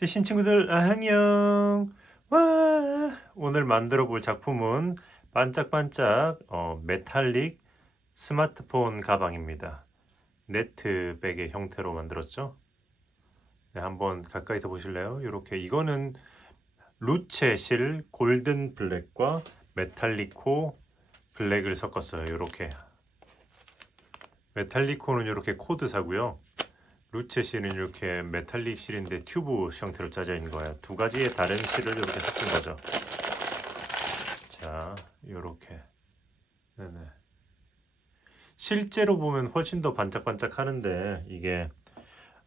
뜨신 친구들 안녕. 와, 오늘 만들어 볼 작품은 반짝반짝 메탈릭 스마트폰 가방입니다. 네트백의 형태로 만들었죠. 네, 한번 가까이서 보실래요? 이렇게 이거는 루체 실 골든 블랙과 메탈리코 블랙을 섞었어요. 이렇게 메탈리코는 이렇게 코드사고요. 루체 실은 이렇게 메탈릭 실인데 튜브 형태로 짜져 있는 거예요. 두 가지의 다른 실을 이렇게 섞은 거죠. 자, 이렇게. 네네. 실제로 보면 훨씬 더 반짝반짝 하는데 이게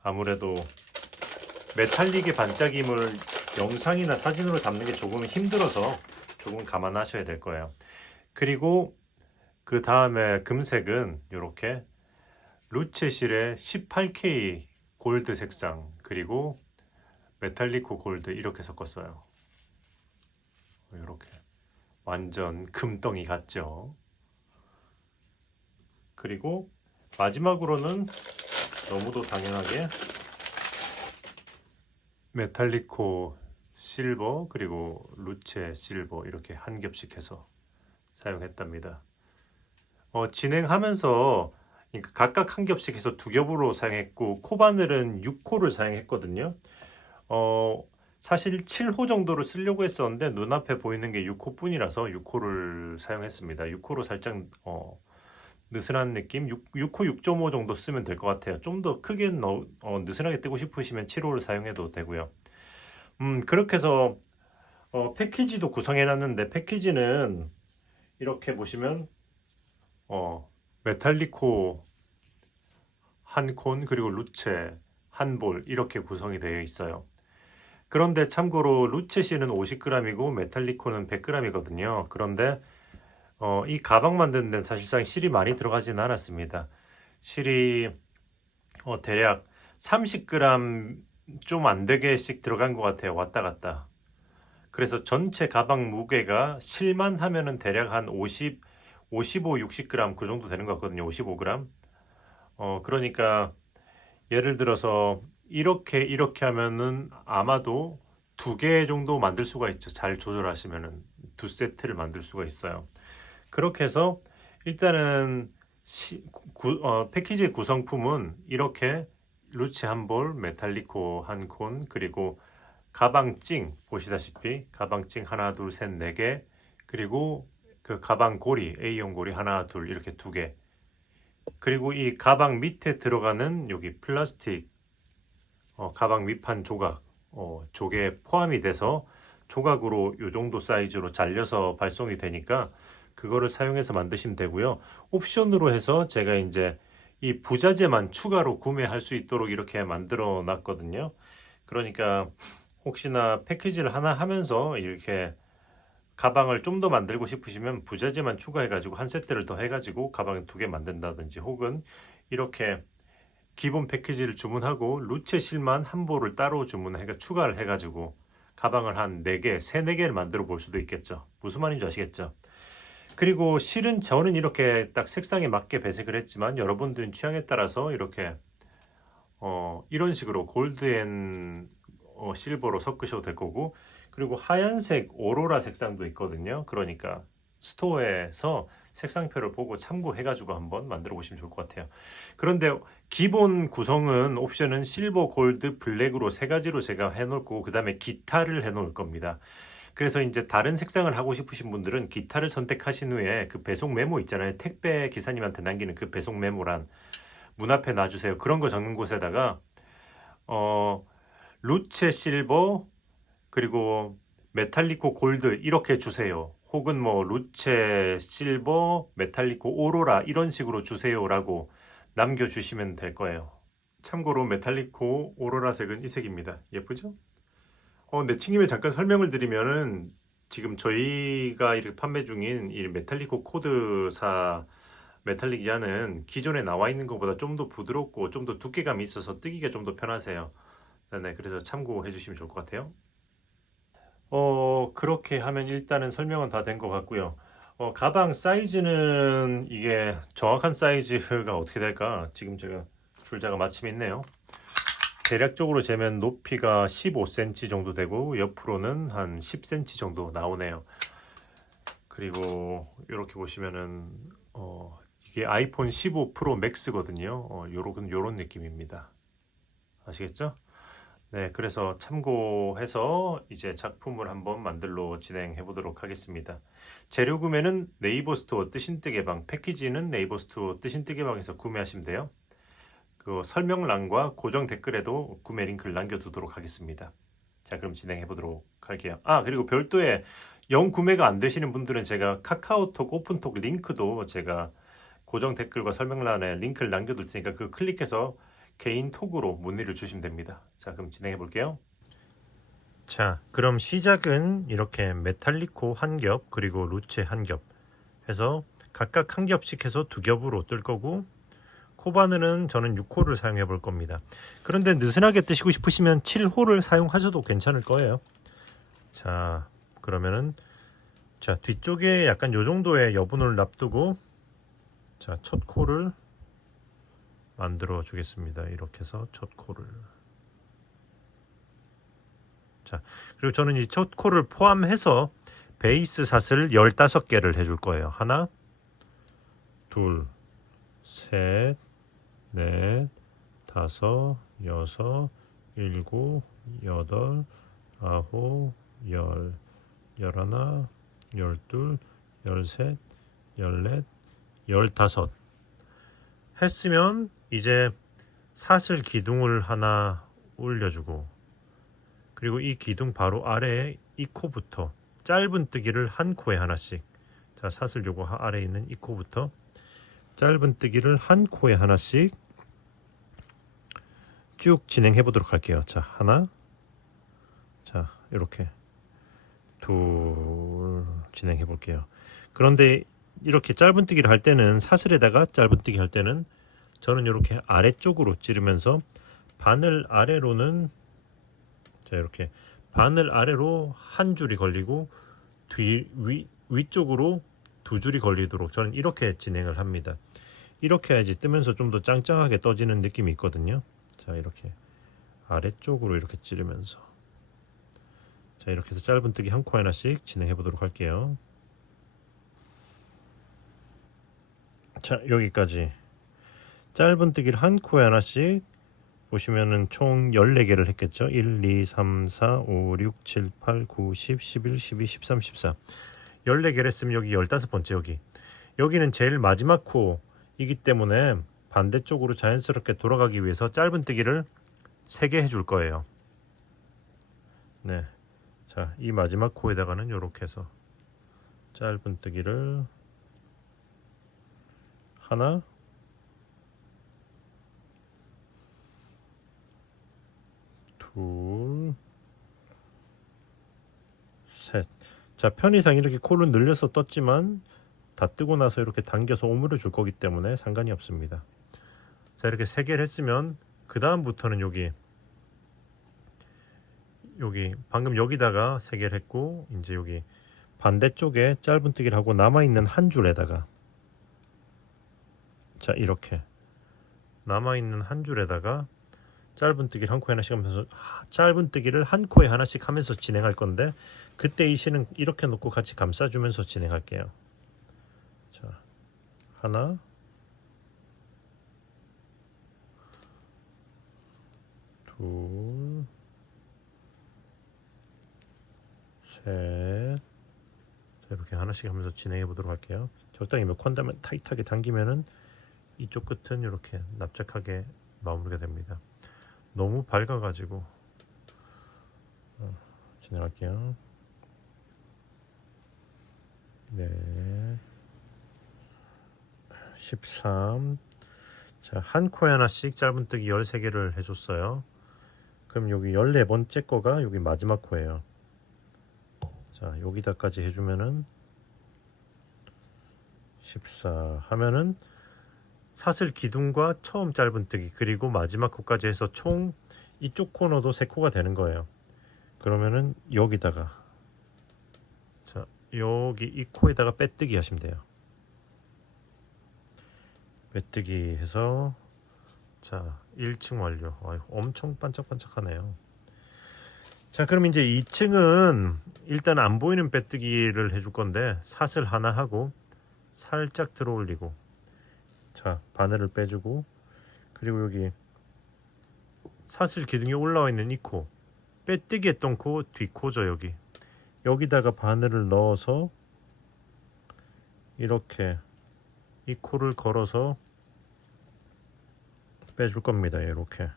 아무래도 메탈릭의 반짝임을 영상이나 사진으로 담는 게 조금 힘들어서 조금 감안하셔야 될 거예요. 그리고 그 다음에 금색은 이렇게 루체실의 18K 골드 색상 그리고 메탈리코 골드 이렇게 섞었어요. 이렇게 완전 금덩이 같죠. 그리고 마지막으로는 너무도 당연하게 메탈리코 실버 그리고 루체 실버 이렇게 한 겹씩 해서 사용했답니다. 진행하면서 그러니까 각각 한 겹씩 해서 두 겹으로 사용했고 코바늘은 6호를 사용했거든요. 사실 7호 정도를 쓰려고 했었는데 눈앞에 보이는 게 6호뿐이라서 6호를 사용했습니다. 6호로 살짝 느슨한 느낌? 6호 6.5 정도 쓰면 될 것 같아요. 좀 더 크게 느슨하게 뜨고 싶으시면 7호를 사용해도 되고요. 그렇게 해서 패키지도 구성해 놨는데 패키지는 이렇게 보시면 메탈리코 한 콘 그리고 루체 한 볼 이렇게 구성이 되어 있어요. 그런데 참고로 루체시는 50g이고 메탈리코는 100g이거든요. 그런데 이 가방 만드는 데는 사실상 실이 많이 들어가지는 않았습니다. 실이 대략 30g 좀 안 되게씩 들어간 것 같아요. 왔다 갔다. 그래서 전체 가방 무게가 실만 하면은 대략 한 55, 60g 그 정도 되는 것 같거든요. 55g. 그러니까 예를 들어서 이렇게 하면은 아마도 두 개 정도 만들 수가 있죠. 잘 조절하시면은 두 세트를 만들 수가 있어요. 그렇게 해서 일단은 패키지의 구성품은 이렇게 루치 한 볼, 메탈리코 한 콘, 그리고 가방찡 보시다시피 가방찡 하나, 둘, 셋, 네 개, 그리고 그 가방 고리 A형 고리 하나, 둘 이렇게 두 개. 그리고 이 가방 밑에 들어가는 여기 플라스틱 가방 밑판 조각 조개 포함이 돼서 조각으로 이 정도 사이즈로 잘려서 발송이 되니까 그거를 사용해서 만드시면 되고요. 옵션으로 해서 제가 이제 이 부자재만 추가로 구매할 수 있도록 이렇게 만들어 놨거든요. 그러니까 혹시나 패키지를 하나 하면서 이렇게 가방을 좀 더 만들고 싶으시면 부자재만 추가해 가지고 한 세트를 더 해 가지고 가방 두 개 만든다든지 혹은 이렇게 기본 패키지를 주문하고 루체 실만 한 보를 따로 주문해 추가를 해 가지고 가방을 한 4개, 3, 4개를 만들어 볼 수도 있겠죠. 무슨 말인지 아시겠죠? 그리고 실은 저는 이렇게 딱 색상에 맞게 배색을 했지만 여러분들은 취향에 따라서 이렇게 이런 식으로 골드 앤 실버로 섞으셔도 될 거고 그리고 하얀색 오로라 색상도 있거든요. 그러니까 스토어에서 색상표를 보고 참고해가지고 한번 만들어 보시면 좋을 것 같아요. 그런데 기본 구성은 옵션은 실버, 골드, 블랙으로 세 가지로 제가 해놓을 거고 그 다음에 기타를 해놓을 겁니다. 그래서 이제 다른 색상을 하고 싶으신 분들은 기타를 선택하신 후에 그 배송 메모 있잖아요. 택배 기사님한테 남기는 그 배송 메모란 문 앞에 놔주세요. 그런 거 적는 곳에다가 어, 루체 실버 그리고 메탈리코 골드 이렇게 주세요. 혹은 뭐 루체 실버 메탈리코 오로라 이런 식으로 주세요라고 남겨주시면 될 거예요. 참고로 메탈리코 오로라색은 이 색입니다. 예쁘죠? 내친김에 잠깐 설명을 드리면은 지금 저희가 이렇게 판매 중인 이 메탈리코 코드사 메탈릭 야는 기존에 나와 있는 것보다 좀 더 부드럽고 좀 더 두께감이 있어서 뜨기가 좀 더 편하세요. 네, 그래서 참고해 주시면 좋을 것 같아요. 그렇게 하면 일단은 설명은 다 된 것 같고요. 가방 사이즈는 이게 정확한 사이즈가 어떻게 될까? 지금 제가 줄자가 마침 있네요. 대략적으로 재면 높이가 15cm 정도 되고 옆으로는 한 10cm 정도 나오네요. 그리고 이렇게 보시면은 이게 아이폰 15 프로 맥스거든요. 요런 느낌입니다. 아시겠죠? 네, 그래서 참고해서 이제 작품을 한번 만들러 진행해 보도록 하겠습니다. 재료 구매는 네이버 스토어 뜨신뜨 개방, 패키지는 네이버 스토어 뜨신뜨 개방에서 구매하시면 돼요. 그 설명란과 고정 댓글에도 구매 링크를 남겨두도록 하겠습니다. 자, 그럼 진행해 보도록 할게요. 그리고 별도의 영 구매가 안 되시는 분들은 제가 카카오톡 오픈톡 링크도 제가 고정 댓글과 설명란에 링크를 남겨둘 테니까 그 클릭해서 개인 톡으로 문의를 주시면 됩니다. 자, 그럼 진행해 볼게요. 자, 그럼 시작은 이렇게 메탈리코 한 겹 그리고 루체 한 겹 해서 각각 한 겹씩 해서 두 겹으로 뜰 거고, 코바늘은 저는 6호를 사용해 볼 겁니다. 그런데 느슨하게 뜨시고 싶으시면 7호를 사용하셔도 괜찮을 거예요. 자, 그러면은 자, 뒤쪽에 약간 요 정도의 여분을 놔두고, 자, 첫 코를 만들어 주겠습니다. 이렇게 해서 첫 코를. 자, 그리고 저는 이 첫 코를 포함해서 베이스 샷을 15개를 해줄 거예요. 하나, 둘, 셋, 넷, 다섯, 여섯, 일곱, 여덟, 아홉, 열, 열하나, 열둘, 열셋, 열넷, 열다섯 했으면 이제 사슬 기둥을 하나 올려주고, 그리고 이 기둥 바로 아래에 이 코부터 짧은 뜨기를 한 코에 하나씩, 자, 사슬 요거 아래에 있는 이 코부터 짧은 뜨기를 한 코에 하나씩 쭉 진행해 보도록 할게요. 자, 하나, 자, 이렇게 둘 진행해 볼게요. 그런데 이렇게 짧은 뜨기를 할 때는, 사슬에다가 짧은 뜨기 할 때는 저는 이렇게 아래쪽으로 찌르면서 바늘 아래로는, 자, 이렇게 바늘 아래로 한 줄이 걸리고 위쪽으로 두 줄이 걸리도록 저는 이렇게 진행을 합니다. 이렇게 해야지 뜨면서 좀 더 짱짱하게 떠지는 느낌이 있거든요. 자, 이렇게 아래쪽으로 이렇게 찌르면서, 자, 이렇게 해서 짧은 뜨기 한 코 하나씩 진행해 보도록 할게요. 자, 여기까지 짧은 뜨기를 한 코에 하나씩 보시면은 총 14개를 했겠죠. 1, 2, 3, 4, 5, 6, 7, 8, 9, 10, 11, 12, 13, 14 14개를 했으면 여기 15번째, 여기는 제일 마지막 코이기 때문에 반대쪽으로 자연스럽게 돌아가기 위해서 짧은 뜨기를 3개 해줄 거예요. 네, 자, 이 마지막 코에다가는 이렇게 해서 짧은 뜨기를 하나, 둘, 셋. 자, 편의상 이렇게 코를 늘려서 떴지만 다 뜨고 나서 이렇게 당겨서 오므려 줄 거기 때문에 상관이 없습니다. 자, 이렇게 3개를 했으면 그 다음부터는 여기 방금 여기다가 3개를 했고, 이제 여기 반대쪽에 짧은 뜨기를 하고 남아있는 한 줄에다가, 자, 이렇게 남아있는 한 줄에다가 짧은 뜨기를 한 코에 하나씩 하면서, 짧은 뜨기를 한 코에 하나씩 하면서 진행할 건데, 그때 이 실은 이렇게 놓고 같이 감싸주면서 진행할게요. 자, 하나, 둘, 셋. 자, 이렇게 하나씩 하면서 진행해 보도록 할게요. 적당히 몇 코 다면 타이트하게 당기면은 이쪽 끝은 이렇게 납작하게 마무리가 됩니다. 너무 밝아가지고 진행할게요. 네, 13. 자, 한 코에 하나씩 짧은뜨기 13개를 해줬어요. 그럼 여기 14번째 거가 여기 마지막 코예요. 자, 여기다까지 해주면은 14 하면은 사슬 기둥과 처음 짧은뜨기 그리고 마지막 코까지 해서 총 이쪽 코너도 3코가 되는 거예요. 그러면은 여기다가, 자, 여기 이 코에다가 빼뜨기 하시면 돼요. 빼뜨기 해서, 자, 1층 완료. 아유, 엄청 반짝반짝하네요. 자, 그럼 이제 2층은 일단 안 보이는 빼뜨기를 해줄 건데 사슬 하나 하고 살짝 들어 올리고, 자, 바늘을 빼주고, 그리고 여기 사슬 기둥이 올라와 있는 이 코, 빼뜨기 했던 코 뒷코죠. 여기다가 바늘을 넣어서 이렇게 이 코를 걸어서 빼줄 겁니다. 이렇게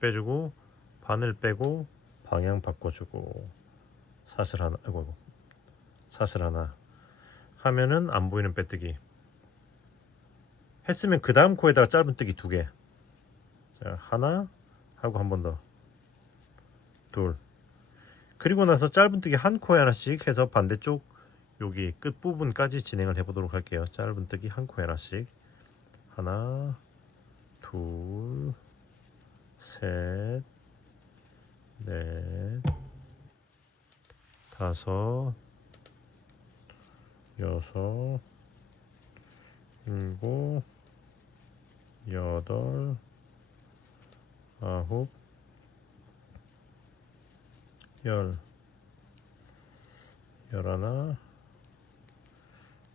빼주고 바늘 빼고 방향 바꿔주고 사슬 하나, 아이고, 사슬 하나 하면은 안 보이는 빼뜨기 했으면 그 다음 코에다가 짧은뜨기 2개. 자, 하나 하고 한 번 더, 둘. 그리고 나서 짧은뜨기 한 코에 하나씩 해서 반대쪽 여기 끝부분까지 진행을 해보도록 할게요. 짧은뜨기 한 코에 하나씩. 하나, 둘, 셋, 넷, 다섯, 여섯, 일곱, 여덟, 아홉, 열, 열하나,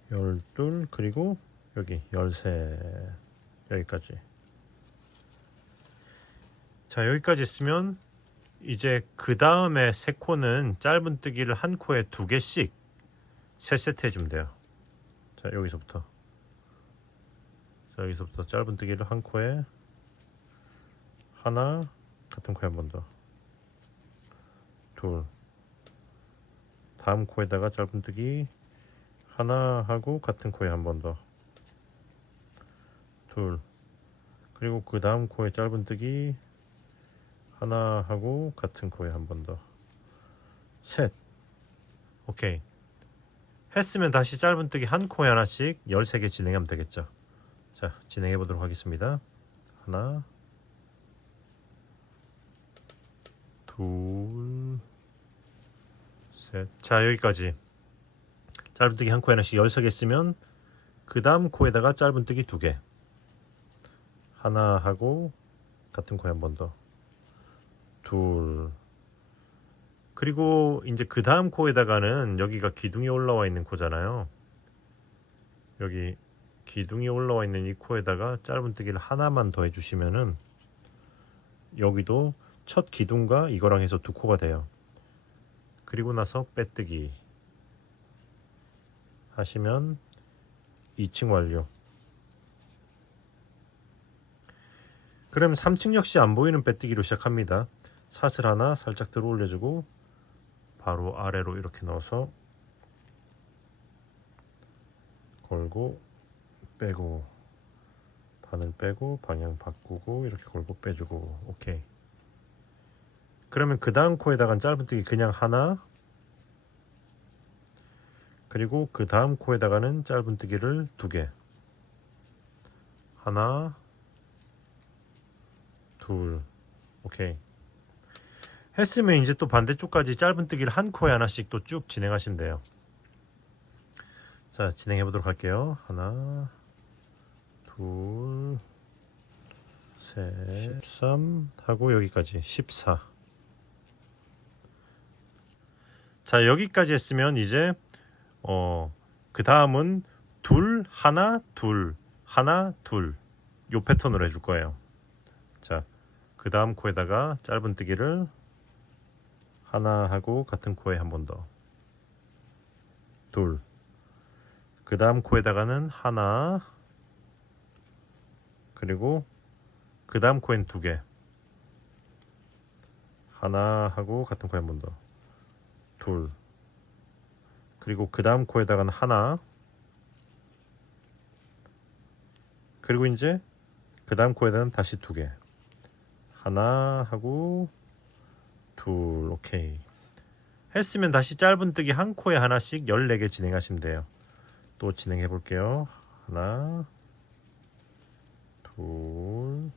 열둘, 그리고 여기 열셋. 여기까지. 자, 여기까지 있으면 이제 그 다음에 세 코는 짧은뜨기를 한 코에 2개씩 3세트 해주면 돼요. 자, 여기서부터 짧은뜨기를 한 코에 하나, 같은 코에 한 번 더, 둘, 다음 코에다가 짧은뜨기 하나 하고 같은 코에 한 번 더, 둘, 그리고 그 다음 코에 짧은뜨기 하나 하고 같은 코에 한 번 더, 셋. 오케이. 했으면 다시 짧은뜨기 한 코에 하나씩 13개 진행하면 되겠죠. 자, 진행해 보도록 하겠습니다. 하나, 둘, 셋. 자, 여기까지 짧은뜨기 한 코에 하나씩 13개 쓰면 그 다음 코에다가 짧은뜨기 2개 하나 하고 같은 코에 한 번 더, 둘. 그리고 이제 그 다음 코에다가는 여기가 기둥이 올라와 있는 코잖아요. 여기 기둥이 올라와 있는 이 코에다가 짧은뜨기를 하나만 더 해주시면은 여기도 첫 기둥과 이거랑 해서 2코가 돼요. 그리고 나서 빼뜨기 하시면 2층 완료. 그럼 3층 역시 안 보이는 빼뜨기로 시작합니다. 사슬 하나 살짝 들어 올려주고 바로 아래로 이렇게 넣어서 걸고 빼고, 바늘 빼고 방향 바꾸고 이렇게 걸고 빼주고. 오케이. 그러면 그 다음 코에다가 짧은뜨기 그냥 하나, 그리고 그 다음 코에다가는 짧은뜨기를 2개 하나, 둘. 오케이. 했으면 이제 또 반대쪽까지 짧은뜨기를 한 코에 하나씩 또 쭉 진행하시면 돼요. 자, 진행해 보도록 할게요. 하나, 둘, 셋, 13 하고 여기까지 14. 자, 여기까지 했으면 이제 그 다음은 둘, 하나, 둘, 하나, 둘, 요 패턴으로 해줄 거예요. 자, 그 다음 코에다가 짧은뜨기를 하나 하고 같은 코에 한 번 더, 둘. 그 다음 코에다가는 하나, 그리고 그 다음 코엔 2개 하나 하고 같은 코에 한 번 더, 둘. 그리고 그 다음 코에다가는 하나, 그리고 이제 그 다음 코에다가는 다시 2개 하나 하고 둘. 오케이. 했으면 다시 짧은뜨기 한 코에 하나씩 14개 진행하시면 돼요. 또 진행해 볼게요. 하나, 둘,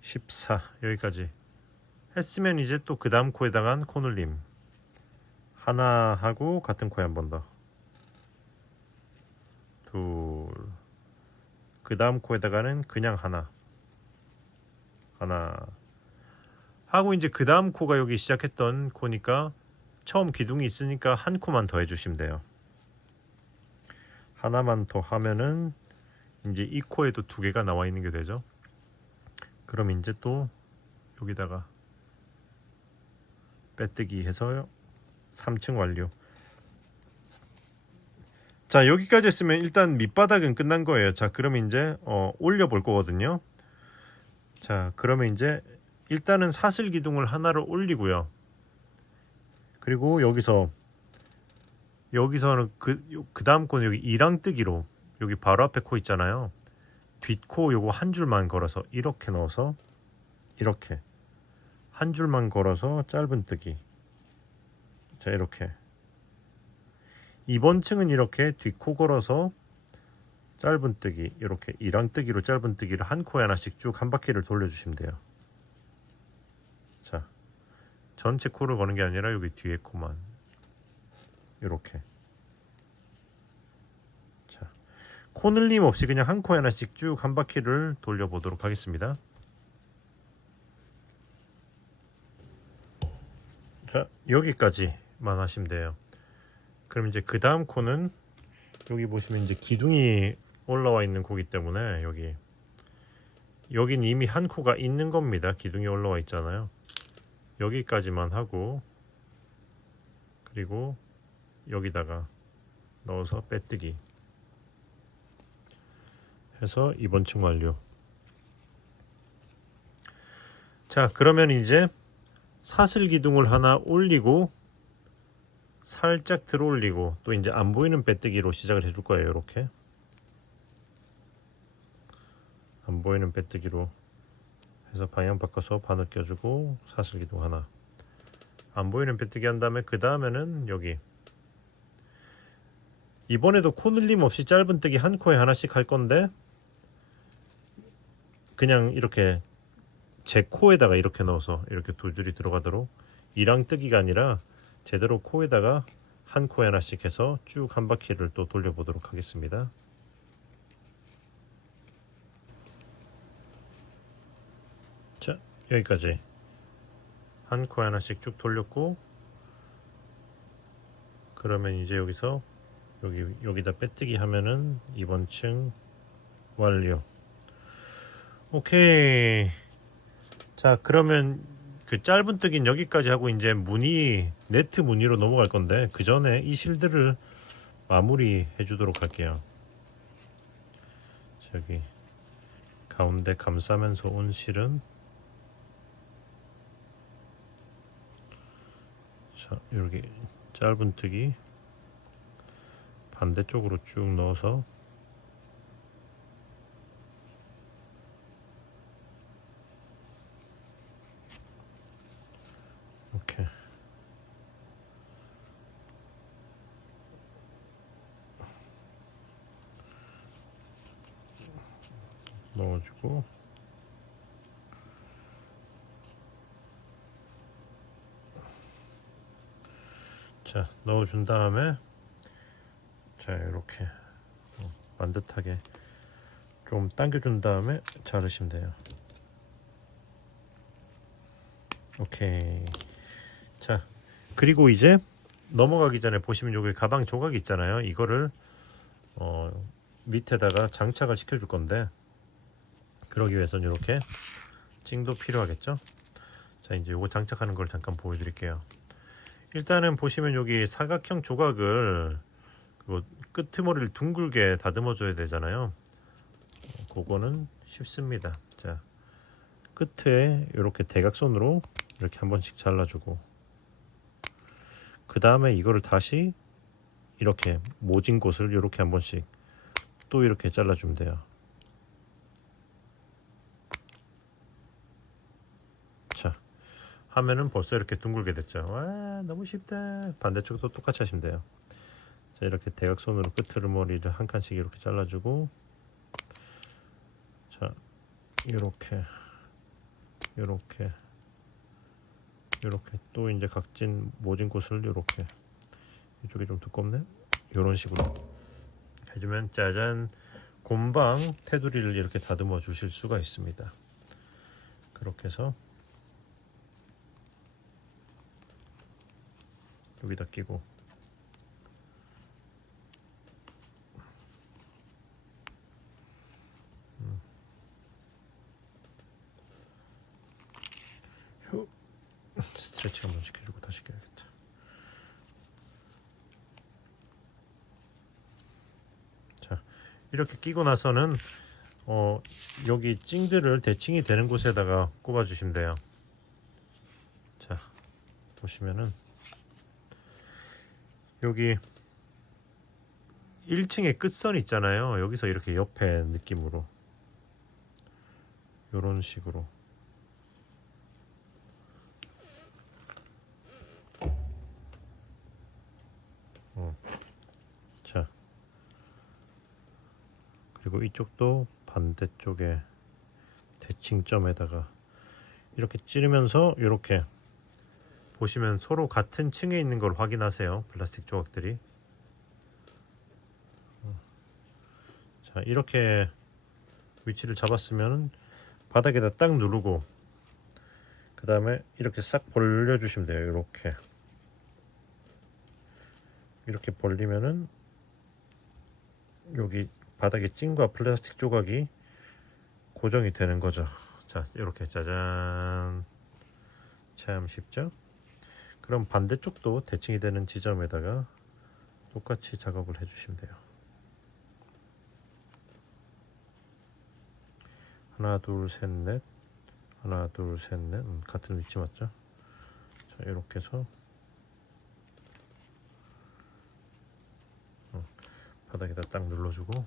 14. 여기까지 했으면 이제 또 그 다음 코에다가 코늘림 하나 하고 같은 코에 한 번 더, 둘. 그 다음 코에다가는 그냥 하나 하고, 이제 그 다음 코가 여기 시작했던 코니까 처음 기둥이 있으니까 한 코만 더 해주시면 돼요. 하나만 더 하면은 이제 이 코에도 두 개가 나와 있는 게 되죠. 그럼 이제 또 여기다가 빼뜨기 해서 3층 완료. 자, 여기까지 했으면 일단 밑바닥은 끝난 거예요. 자, 그러면 이제 올려 볼 거거든요. 자, 그러면 이제 일단은 사슬 기둥을 하나를 올리고요. 그리고 여기서는 그 다음 코는 여기 이랑뜨기로, 여기 바로 앞에 코 있잖아요. 뒷코 요거 한 줄만 걸어서 이렇게 넣어서, 이렇게 한 줄만 걸어서 짧은 뜨기. 자, 이렇게 이번 층은 이렇게 뒷코 걸어서 짧은 뜨기, 이렇게 이랑뜨기로 짧은 뜨기를 한 코에 하나씩 쭉 한 바퀴를 돌려주시면 돼요. 자, 전체 코를 거는 게 아니라 여기 뒤에 코만 이렇게. 자, 코 늘림 없이 그냥 한 코에 하나씩 쭉 한 바퀴를 돌려보도록 하겠습니다. 자, 여기까지만 하시면 돼요. 그럼 이제 그 다음 코는 여기 보시면 이제 기둥이 올라와 있는 코기 때문에 여긴 이미 한 코가 있는 겁니다. 기둥이 올라와 있잖아요. 여기까지만 하고, 그리고 여기다가 넣어서 빼뜨기 해서 이번 층 완료. 자, 그러면 이제 사슬 기둥을 하나 올리고 살짝 들어 올리고, 또 이제 안 보이는 빼뜨기로 시작을 해줄 거예요. 이렇게 안 보이는 빼뜨기로 해서 방향 바꿔서 바늘 껴주고 사슬 기둥 하나, 안 보이는 빼뜨기 한 다음에 그 다음에는 여기 이번에도 코 늘림 없이 짧은 뜨기 한 코에 하나씩 할 건데, 그냥 이렇게 제 코에다가 이렇게 넣어서 이렇게 두 줄이 들어가도록, 이랑 뜨기가 아니라 제대로 코에다가 한 코에 하나씩 해서 쭉 한 바퀴를 또 돌려보도록 하겠습니다. 자, 여기까지 한 코에 하나씩 쭉 돌렸고, 그러면 이제 여기서 여기다 빼뜨기 하면은 이번 층 완료. 오케이. 자, 그러면 그 짧은 뜨기는 여기까지 하고 이제 네트 무늬로 넘어갈 건데, 그 전에 이 실들을 마무리 해주도록 할게요. 저기 가운데 감싸면서 온 실은, 자, 여기 짧은 뜨기 반대쪽으로 쭉 넣어서 이렇게 넣어주고, 자, 넣어준 다음에 자, 이렇게 반듯하게 좀 당겨준 다음에 자르시면 돼요. 오케이. 자, 그리고 이제 넘어가기 전에 보시면 여기 가방 조각이 있잖아요. 이거를 밑에다가 장착을 시켜줄 건데, 그러기 위해서는 이렇게 찡도 필요하겠죠. 자, 이제 요거 장착하는 걸 잠깐 보여드릴게요. 일단은 보시면 여기 사각형 조각을 끄트머리를 둥글게 다듬어 줘야 되잖아요. 그거는 쉽습니다. 자, 끝에 이렇게 대각선으로 이렇게 한 번씩 잘라주고, 그 다음에 이거를 다시 이렇게 모진 곳을 이렇게 한 번씩 또 이렇게 잘라주면 돼요. 자, 하면은 벌써 이렇게 둥글게 됐죠. 와, 너무 쉽다. 반대쪽도 똑같이 하시면 돼요. 자, 이렇게 대각선으로 끄트머리를 한 칸씩 이렇게 잘라주고, 자, 이렇게 또 이제 각진 모진 곳을 이렇게, 이쪽이 좀 두껍네, 이런 식으로 해주면 짜잔, 곰방 테두리를 이렇게 다듬어 주실 수가 있습니다. 그렇게 해서 여기다 끼고 스트레치 한번 시켜주고 다시 껴야겠다. 자, 이렇게 끼고 나서는 여기 찡들을 대칭이 되는 곳에다가 꼽아 주시면 돼요. 자, 보시면은 여기 1층에 끝선 있잖아요. 여기서 이렇게 옆에 느낌으로 요런 식으로 자, 그리고 이쪽도 반대쪽에 대칭점에다가 이렇게 찌르면서 이렇게 보시면 서로 같은 층에 있는 걸 확인하세요. 플라스틱 조각들이. 자, 이렇게 위치를 잡았으면 바닥에다 딱 누르고 그 다음에 이렇게 싹 벌려주시면 돼요. 이렇게 벌리면은 여기 바닥에 찐과 플라스틱 조각이 고정이 되는 거죠. 자, 이렇게 짜잔. 참 쉽죠? 그럼 반대쪽도 대칭이 되는 지점에다가 똑같이 작업을 해주시면 돼요. 하나 둘 셋 넷, 하나 둘 셋 넷, 같은 위치 맞죠? 자, 이렇게 해서 바닥에다 딱 눌러주고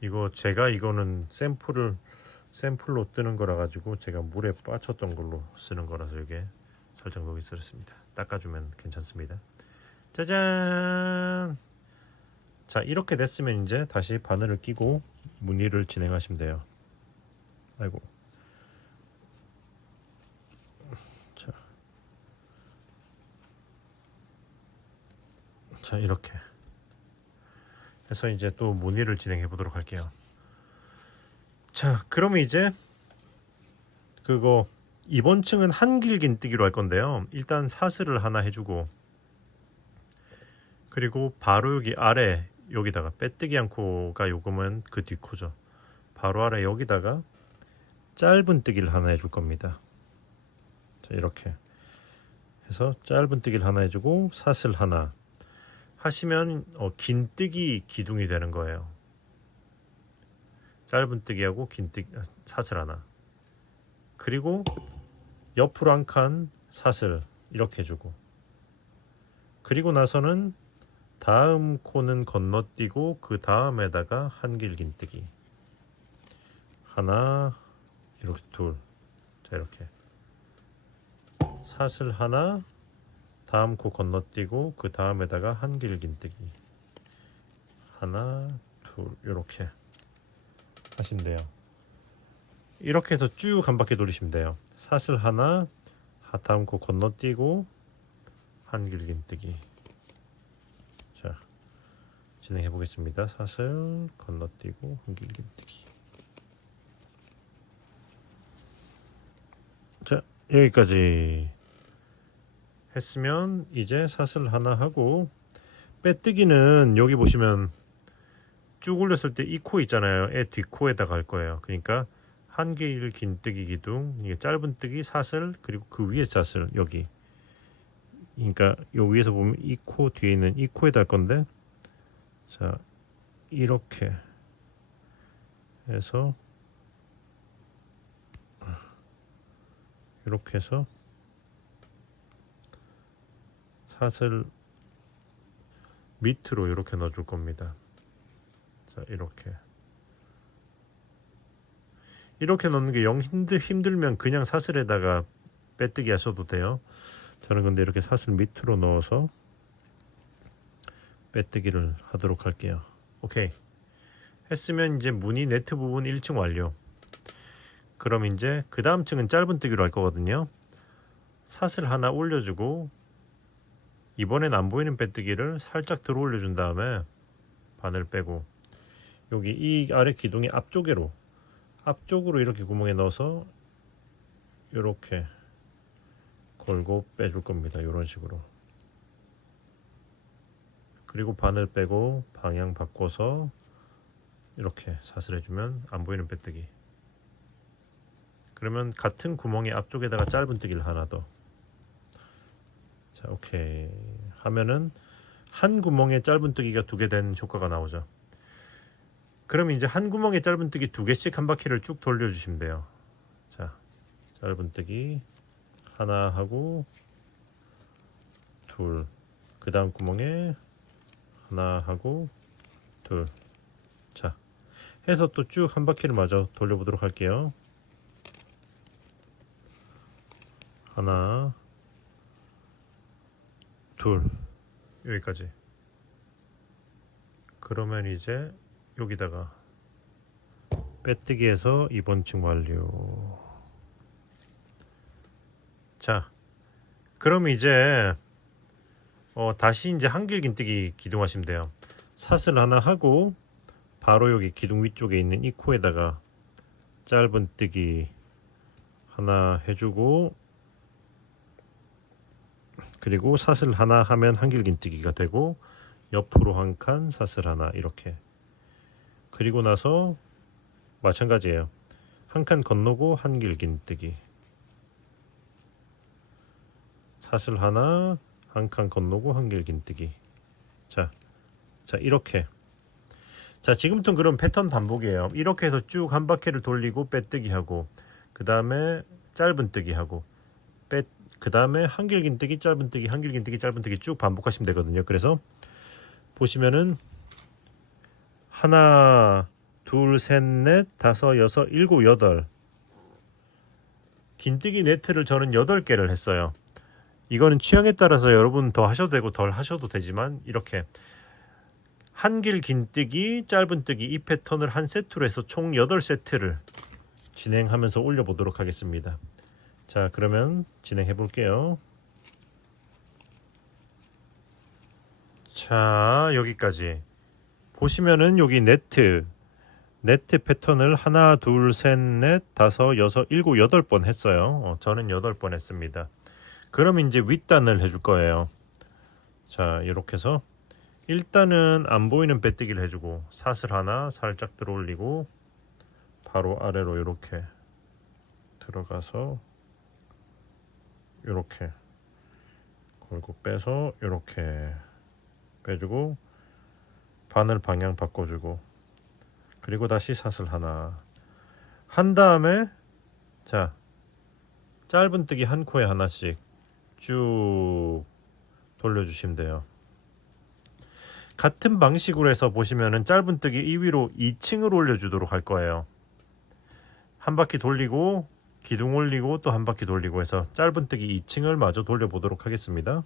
이거는 샘플로 뜨는 거라 가지고 제가 물에 빠쳤던 걸로 쓰는 거라서 이게 살짝 녹이 슬었습니다. 닦아주면 괜찮습니다. 짜잔. 자, 이렇게 됐으면 이제 다시 바늘을 끼고 무늬를 진행하시면 돼요. 아이고. 자, 이렇게 해서 이제 또 무늬를 진행해 보도록 할게요. 자, 그러면 이제 그거 이번 층은 한길긴뜨기로 할 건데요. 일단 사슬을 하나 해주고 그리고 바로 여기 아래 여기다가 빼뜨기 한 코가 요금은 그 뒷코죠. 바로 아래 여기다가 짧은 뜨기를 하나 해줄 겁니다. 자, 이렇게 해서 짧은 뜨기를 하나 해주고 사슬 하나 하시면 긴뜨기 기둥이 되는 거예요. 짧은 뜨기하고 긴뜨기 사슬 하나 그리고 옆으로 한 칸 사슬 이렇게 해주고 그리고 나서는 다음 코는 건너뛰고 그 다음에다가 한길 긴뜨기 하나 이렇게 둘 자 이렇게 사슬 하나 다음 코 건너뛰고 그 다음에다가 한길 긴뜨기 하나 둘 이렇게 하시면 돼요. 이렇게 해서 쭉 한 바퀴 돌리시면 돼요. 사슬 하나 다음 코 건너뛰고 한길 긴뜨기 자 진행해 보겠습니다. 사슬 건너뛰고 한길 긴뜨기 자 여기까지 했으면 이제 사슬 하나 하고 빼뜨기는 여기 보시면 쭉 올렸을 때 이 코 있잖아요. 애 뒷코에다가 할 거예요. 그러니까 한길 긴뜨기 기둥 이게 짧은 뜨기 사슬 그리고 그 위에 사슬 여기 그러니까 요 위에서 보면 이 코 뒤에 있는 이 코에다 할 건데 자 이렇게 해서 이렇게 해서 사슬 밑으로 이렇게 넣어줄 겁니다. 자 이렇게 넣는 게 영 힘들면 그냥 사슬에다가 빼뜨기 하셔도 돼요. 저는 근데 이렇게 사슬 밑으로 넣어서 빼뜨기를 하도록 할게요. 오케이 했으면 이제 무늬 네트 부분 1층 완료. 그럼 이제 그 다음 층은 짧은뜨기로 할 거거든요. 사슬 하나 올려주고 이번엔 안 보이는 빼뜨기를 살짝 들어 올려준 다음에 바늘 빼고 여기 이 아래 기둥의 앞쪽으로 이렇게 구멍에 넣어서 이렇게 걸고 빼줄 겁니다. 이런 식으로. 그리고 바늘 빼고 방향 바꿔서 이렇게 사슬해주면 안 보이는 빼뜨기. 그러면 같은 구멍의 앞쪽에다가 짧은뜨기를 하나 더. 자, 오케이 하면은 한 구멍에 짧은뜨기가 2개 된 효과가 나오죠. 그럼 이제 한 구멍에 짧은뜨기 2개씩 한 바퀴를 쭉 돌려주시면 돼요. 자, 짧은뜨기 하나 하고 둘, 그 다음 구멍에 하나 하고 둘. 자, 해서 또 쭉 한 바퀴를 마저 돌려보도록 할게요. 하나, 둘, 여기까지. 그러면 이제 여기다가 빼뜨기해서 이번 층 완료. 자, 그럼 이제 다시 이제 한길긴뜨기 기둥하시면 돼요. 사슬 하나 하고 바로 여기 기둥 위쪽에 있는 이 코에다가 짧은뜨기 하나 해주고 그리고 사슬 하나 하면 한길긴뜨기가 되고 옆으로 한 칸 사슬 하나 이렇게. 그리고 나서 마찬가지예요. 한 칸 건너고 한길긴뜨기 사슬 하나 한 칸 건너고 한길긴뜨기. 자 이렇게. 자, 지금부터 그런 패턴 반복이에요. 이렇게 해서 쭉 한 바퀴를 돌리고 빼뜨기 하고 그 다음에 짧은뜨기 하고 그 다음에 한길긴뜨기 짧은뜨기 한길긴뜨기 짧은뜨기 쭉 반복하시면 되거든요. 그래서 보시면은 하나 둘 셋 넷 다섯 여섯 일곱 여덟 긴뜨기 네트를 저는 8개를 했어요. 이거는 취향에 따라서 여러분 더 하셔도 되고 덜 하셔도 되지만 이렇게 한길 긴뜨기 짧은뜨기 이 패턴을 한 세트로 해서 총 8세트를 진행하면서 올려보도록 하겠습니다. 자, 그러면 진행해 볼게요. 자, 여기까지 보시면은 여기 네트 패턴을 하나 둘 셋 넷 다섯 여섯 일곱 8번 했어요. 저는 8번 했습니다. 그럼 이제 윗단을 해줄 거예요. 자, 이렇게 해서 일단은 안 보이는 빼뜨기를 해주고 사슬 하나 살짝 들어 올리고 바로 아래로 이렇게 들어가서 이렇게 걸고 빼서 이렇게 빼주고 바늘 방향 바꿔주고 그리고 다시 사슬 하나 한 다음에 자, 짧은뜨기 한 코에 하나씩 쭉 돌려주시면 돼요. 같은 방식으로 해서 보시면은 짧은뜨기 이 위로 2층을 올려주도록 할 거예요. 한 바퀴 돌리고 기둥 올리고 또 한 바퀴 돌리고 해서 짧은뜨기 2층을 마저 돌려보도록 하겠습니다.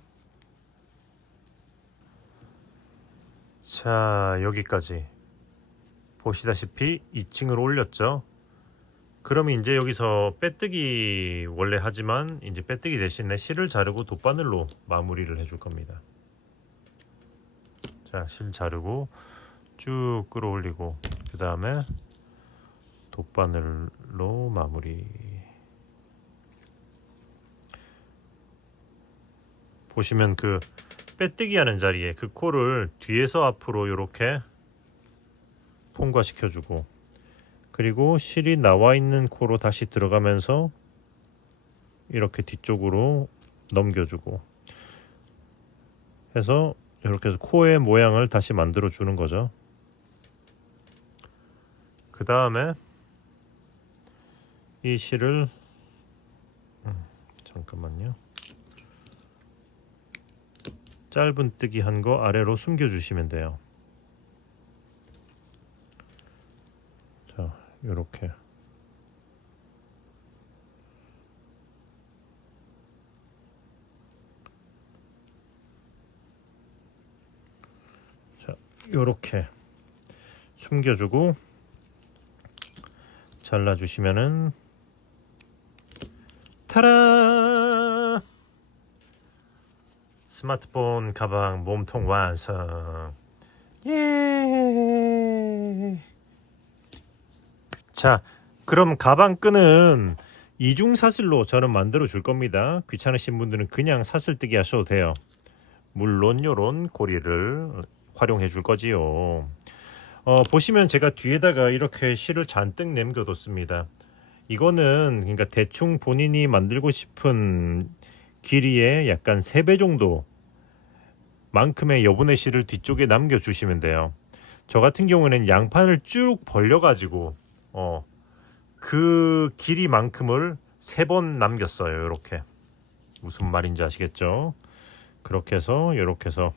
자, 여기까지 보시다시피 2층을 올렸죠. 그러면 이제 여기서 빼뜨기 원래 하지만 이제 빼뜨기 대신에 실을 자르고 돗바늘로 마무리를 해줄 겁니다. 자, 실 자르고 쭉 끌어올리고 그 다음에 돗바늘로 마무리. 보시면 그 빼뜨기 하는 자리에 그 코를 뒤에서 앞으로 이렇게 통과시켜주고 그리고 실이 나와 있는 코로 다시 들어가면서 이렇게 뒤쪽으로 넘겨주고 해서 이렇게 해서 코의 모양을 다시 만들어 주는 거죠. 그 다음에 이 실을 잠깐만요. 짧은뜨기 한 거 아래로 숨겨 주시면 돼요. 자, 요렇게 자, 요렇게 숨겨주고 잘라주시면은 타라! 스마트폰 가방 몸통 완성. 예. 자, 그럼 가방 끈은 이중 사슬로 저는 만들어 줄 겁니다. 귀찮으신 분들은 그냥 사슬 뜨기 하셔도 돼요. 물론 요런 고리를 활용해 줄 거지요. 보시면 제가 뒤에다가 이렇게 실을 잔뜩 남겨뒀습니다. 이거는 그러니까 대충 본인이 만들고 싶은 길이의 약간 3배 정도 만큼의 여분의 실을 뒤쪽에 남겨주시면 돼요. 저 같은 경우는 양판을 쭉 벌려가지고 그 길이만큼을 3번 남겼어요. 이렇게 무슨 말인지 아시겠죠? 그렇게 해서 이렇게 해서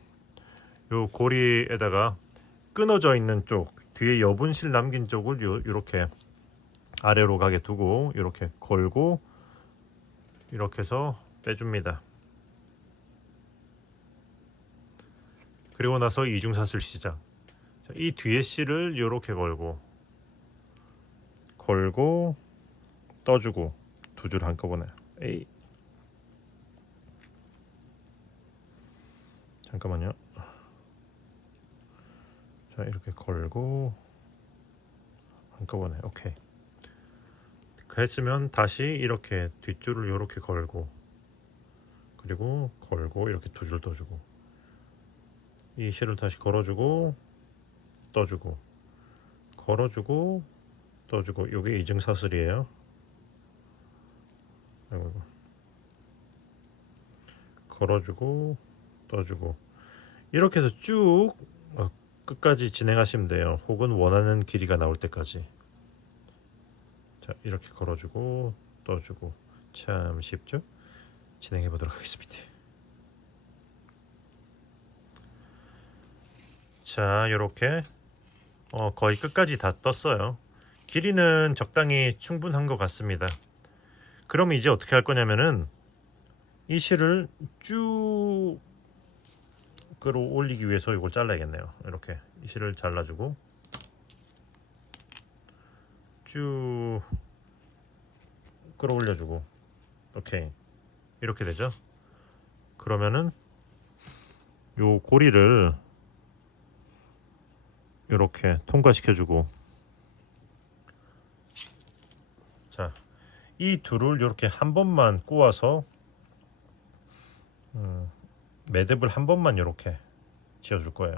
요 고리에다가 끊어져 있는 쪽 뒤에 여분실 남긴 쪽을 이렇게 아래로 가게 두고 이렇게 걸고 이렇게 해서 빼줍니다. 그리고 나서 이중사슬 시작. 자, 이 뒤에 실을 이렇게 걸고 떠주고 두 줄 한꺼번에. 에이. 잠깐만요. 자, 이렇게 걸고 한꺼번에. 오케이. 했으면 다시 이렇게 뒷줄을 이렇게 걸고 그리고 걸고 이렇게 두 줄 떠주고 이 실을 다시 걸어주고 떠주고 걸어주고 떠주고. 요게 이중사슬이에요. 걸어주고 떠주고 이렇게 해서 쭉 끝까지 진행하시면 돼요. 혹은 원하는 길이가 나올 때까지. 자, 이렇게 걸어주고 떠주고. 참 쉽죠? 진행해 보도록 하겠습니다. 자, 이렇게 거의 끝까지 다 떴어요. 길이는 적당히 충분한 것 같습니다. 그러면 이제 어떻게 할 거냐면은 이 실을 쭉 끌어올리기 위해서 이걸 잘라야겠네요. 이렇게 이 실을 잘라주고 쭉 끌어올려주고. 오케이, 이렇게 되죠. 그러면은 요 고리를 이렇게 통과시켜주고. 자, 이 둘을 이렇게 한 번만 꼬아서 매듭을 한 번만 이렇게 지어줄 거예요.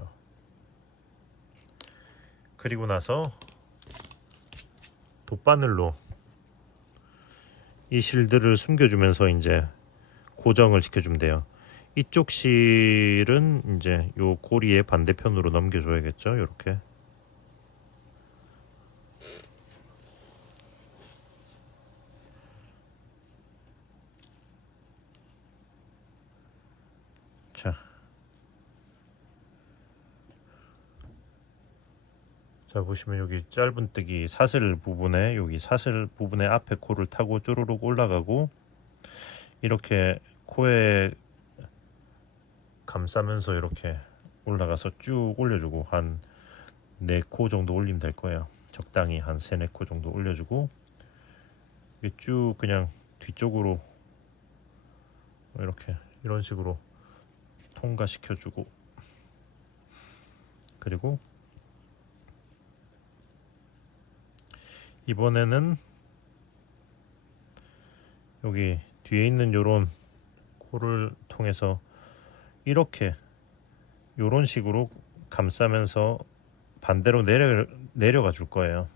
그리고 나서 돗바늘로 이 실들을 숨겨주면서 이제 고정을 시켜주면 돼요. 이쪽 실은 이제 요 고리의 반대편으로 넘겨줘야겠죠. 이렇게. 자, 보시면 여기 짧은뜨기 사슬 부분에 여기 사슬 부분에 앞에 코를 타고 쭈루룩 올라가고 이렇게 코에 감싸면서 이렇게 올라가서 쭉 올려주고 한 4코 정도 올리면 될 거예요. 적당히 한 3, 4코 정도 올려주고 쭉 그냥 뒤쪽으로 이렇게 이런 식으로 통과시켜주고 그리고 이번에는 여기 뒤에 있는 요런 코를 통해서 이렇게 요런 식으로 감싸면서 반대로 내려가 줄 거예요.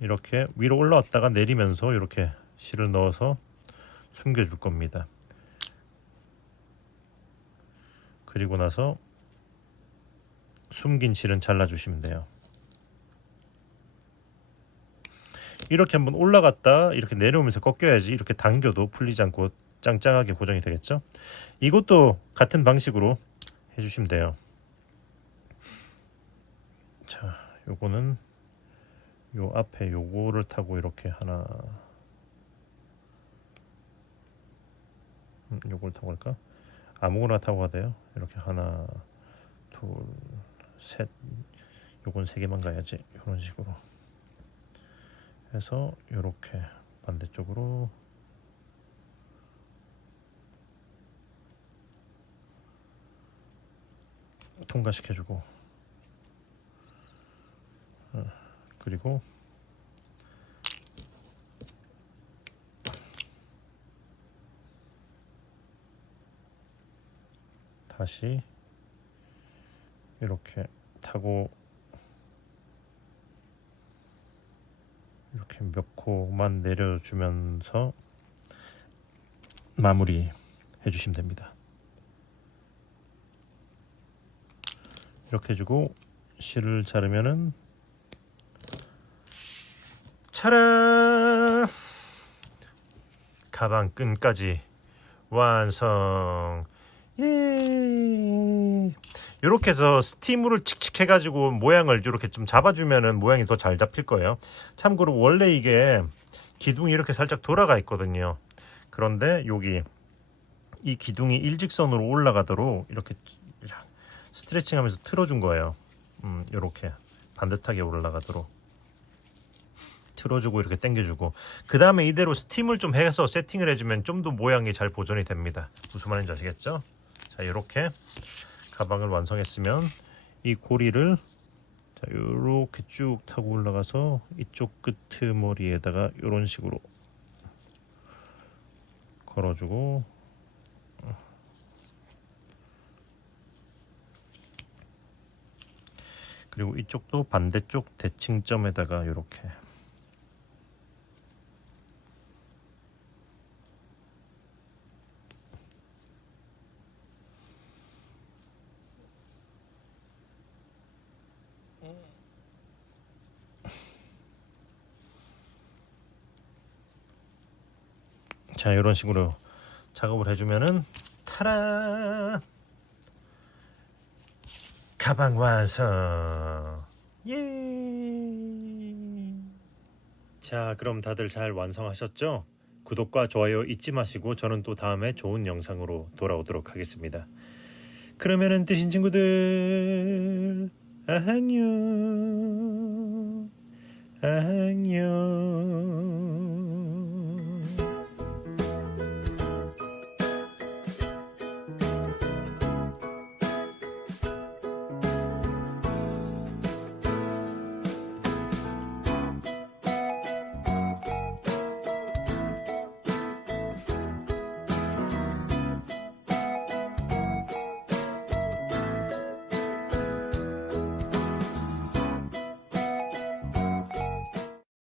이렇게 위로 올라왔다가 내리면서 이렇게 실을 넣어서 숨겨 줄 겁니다. 그리고 나서 숨긴 실은 잘라 주시면 돼요. 이렇게 한번 올라갔다 이렇게 내려오면서 꺾여야지 이렇게 당겨도 풀리지 않고 짱짱하게 고정이 되겠죠. 이것도 같은 방식으로 해주시면 돼요. 자, 요거는 요 앞에 요거를 타고 이렇게 하나 요걸 타고 할까? 아무거나 타고 가돼요. 이렇게 하나 둘 셋 요건 3개만 가야지. 이런 식으로 해서 이렇게 반대쪽으로 통과시켜주고, 그리고 다시 이렇게 타고 이렇게 몇 코만 내려주면서 마무리 해주시면 됩니다. 이렇게 해주고 실을 자르면은 차라! 가방 끈까지 완성. 예. 이렇게 해서 스티물을 칙칙 해가지고 모양을 이렇게 좀 잡아주면은 모양이 더 잘 잡힐 거예요. 참고로 원래 이게 기둥이 이렇게 살짝 돌아가 있거든요. 그런데 여기 이 기둥이 일직선으로 올라가도록 이렇게 스트레칭하면서 틀어준 거예요. 이렇게 반듯하게 올라가도록 틀어주고 이렇게 당겨주고, 그 다음에 이대로 스팀을 좀 해서 세팅을 해주면 좀 더 모양이 잘 보존이 됩니다. 무슨 말인지 아시겠죠? 자, 이렇게 가방을 완성했으면 이 고리를 자, 이렇게 쭉 타고 올라가서 이쪽 끄트머리에다가 이런 식으로 걸어주고, 그리고 이쪽도 반대쪽 대칭점에다가 이렇게 자, 이런 식으로 작업을 해주면은 타라! 가방 완성! 예! 자, 그럼 다들 잘 완성하셨죠? 구독과 좋아요 잊지 마시고 저는 또 다음에 좋은 영상으로 돌아오도록 하겠습니다. 그러면은 뜨신 친구들 안녕! 안녕!